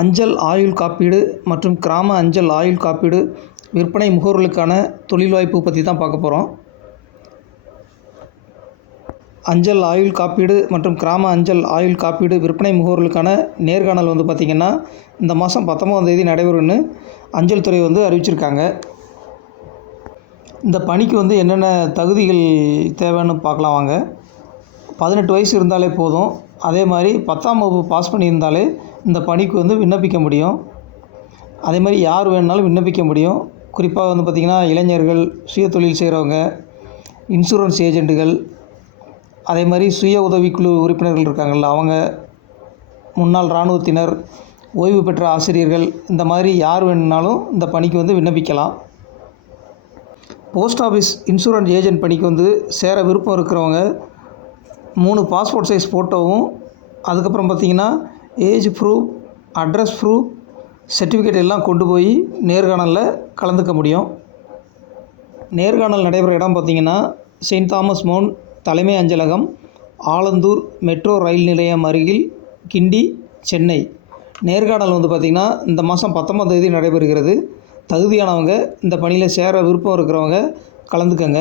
அஞ்சல் ஆயுள் காப்பீடு மற்றும் கிராம அஞ்சல் ஆயுள் காப்பீடு விற்பனை முகவர்களுக்கான தொழில் வாய்ப்பு பற்றி தான் பார்க்க போகிறோம் அஞ்சல் ஆயுள் காப்பீடு மற்றும் கிராம அஞ்சல் ஆயுள் காப்பீடு விற்பனை முகவர்களுக்கான நேர்காணல் வந்து பார்த்திங்கன்னா இந்த மாதம் பத்தொம்போதாம் தேதி நடைபெறும்னு அஞ்சல் துறை வந்து அறிவிச்சிருக்காங்க. இந்த பணிக்கு வந்து என்னென்ன தகுதிகள் தேவைன்னு பார்க்கலாம் வாங்க. பதினெட்டு வயசு இருந்தாலே போதும். அதே மாதிரி பத்தாம் வகுப்பு பாஸ் பண்ணியிருந்தாலே இந்த பணிக்கு வந்து விண்ணப்பிக்க முடியும். அதே மாதிரி யார் வேணுனாலும் விண்ணப்பிக்க முடியும். குறிப்பாக வந்து பார்த்திங்கன்னா இளைஞர்கள் சுய தொழில் செய்கிறவங்க இன்சூரன்ஸ் ஏஜென்ட்டுகள் அதே மாதிரி சுய உதவிக்குழு உறுப்பினர்கள் இருக்காங்கள்ல அவங்க முன்னாள் இராணுவத்தினர் ஓய்வு பெற்ற ஆசிரியர்கள் இந்த மாதிரி யார் வேணுனாலும் இந்த பணிக்கு வந்து விண்ணப்பிக்கலாம். போஸ்ட் ஆஃபீஸ் இன்சூரன்ஸ் ஏஜென்ட் பணிக்கு வந்து சேர விருப்பம் இருக்கிறவங்க மூணு பாஸ்போர்ட் சைஸ் ஃபோட்டோவும் அதுக்கப்புறம் பார்த்திங்கன்னா age proof address proof certificate எல்லாம் கொண்டு போய் நேர்காணலில் கலந்துக்க முடியும். நேர்காணல் நடைபெற இடம் பார்த்திங்கன்னா செயின்ட் தாமஸ் மவுண்ட் தலைமை அஞ்சலகம் ஆலந்தூர் மெட்ரோ ரயில் நிலையம் அருகில் கிண்டி சென்னை. நேர்காணல் வந்து பார்த்திங்கன்னா இந்த மாதம் பத்தொம்பதாம் தேதி நடைபெறுகிறது. தகுதியானவங்க இந்த பணியில் சேர விருப்பம் இருக்கிறவங்க கலந்துக்கங்க.